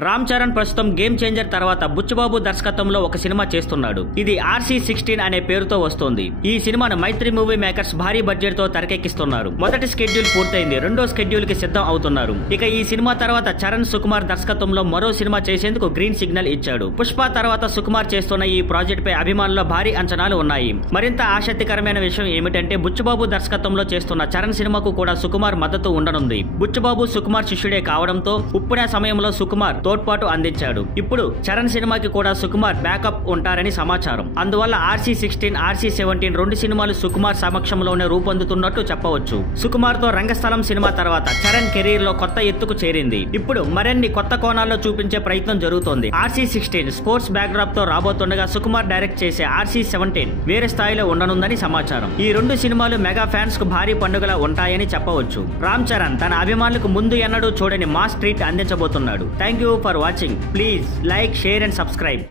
రామ్ చరణ్ ప్రస్తుతం game changer తర్వాత బుచ్చుబాబు దర్శకత్వంలో ఒక సినిమా చేస్తున్నాడు. ఇది RC16 అనే పేరుతో వస్తోంది. ఈ సినిమాను మైత్రి మూవీ మేకర్స్ భారీ బడ్జెట్ తో తెరకెక్కిస్తున్నారు. మొదటి షెడ్యూల్ పూర్తయింది, రెండో షెడ్యూల్ కి సిద్ధం అవుతున్నారు. ఇక ఈ సినిమా తర్వాత చరణ్ సుకుమార్ దర్శకత్వంలో మరో సినిమా చేసేందుకు గ్రీన్ సిగ్నల్ ఇచ్చాడు. పుష్ప తర్వాత సుకుమార్ చేస్తున్న ఈ ప్రాజెక్ట్ పై అభిమానుల్లో భారీ అంచనాలు ఉన్నాయి. మరింత ఆసక్తికరమైన విషయం ఏమిటంటే బుచ్చుబాబు దర్శకత్వంలో చేస్తున్న చరణ్ సినిమాకు కూడా సుకుమార్ మద్దతు ఉండనుంది. బుచ్చుబాబు సుకుమార్ శిష్యుడే కావడంతో ఉప్పుడే సమయంలో సుకుమార్ తోడ్పాటు అందించాడు. ఇప్పుడు చరణ్ సినిమాకి కూడా సుకుమార్ బ్యాకప్ ఉంటారని సమాచారం. అందువల్ల RC16, RC17 రెండు సినిమాలు సుకుమార్ సమక్షంలోనే రూపొందుతున్నట్టు చెప్పవచ్చు. సుకుమార్ తో రంగస్థలం సినిమా తర్వాత చరణ్ కెరీర్ లో కొత్త ఎత్తుకు చేరింది. ఇప్పుడు మరిన్ని కొత్త కోణాల్లో చూపించే ప్రయత్నం జరుగుతోంది. RC16 స్పోర్ట్స్ బ్యాక్ డ్రాప్ తో రాబోతుండగా సుకుమార్ డైరెక్ట్ చేసే RC17 వేరే స్థాయిలో ఉండనుందని సమాచారం. ఈ రెండు సినిమాలు మెగా ఫ్యాన్స్ కు భారీ పండుగలా ఉంటాయని చెప్పవచ్చు. రామ్ చరణ్ తన అభిమానులకు ముందు ఎన్నడూ చూడని మాస్ ట్రీట్ అందించబోతున్నాడు. Thank you for watching. Please like, share and subscribe.